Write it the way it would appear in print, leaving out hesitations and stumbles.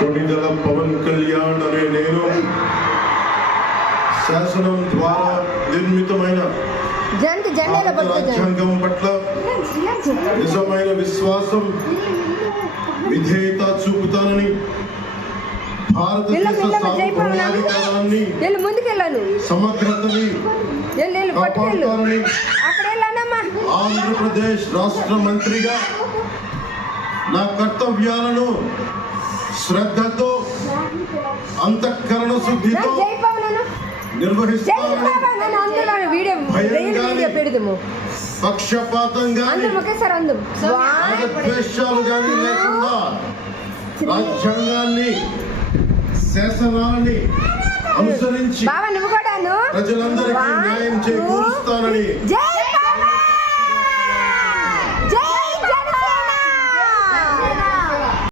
కొణిదెల పవన్ కళ్యాణ్ అనే నేను శాసనం ద్వారా నిర్మితమైన రాజ్యాంగం పట్ల నిజమైన విశ్వాసం విధేయత చూపుతానని భారతదేశ సార్వభౌమాధికారాన్ని సమగ్రతని కాపాడుతానని ఆంధ్రప్రదేశ్ రాష్ట్ర మంత్రిగా నా కర్తవ్యాలను శ్రద్ధతో అంతఃకరణ శుద్ధితో నిర్వహిస్తానని పక్షపాతం గాని రాగద్వేషాలు గాని లేకుండా రాజ్యాంగాన్ని శాసనాన్ని అనుసరించి ప్రజలందరికీ న్యాయం చేకూరుస్తానని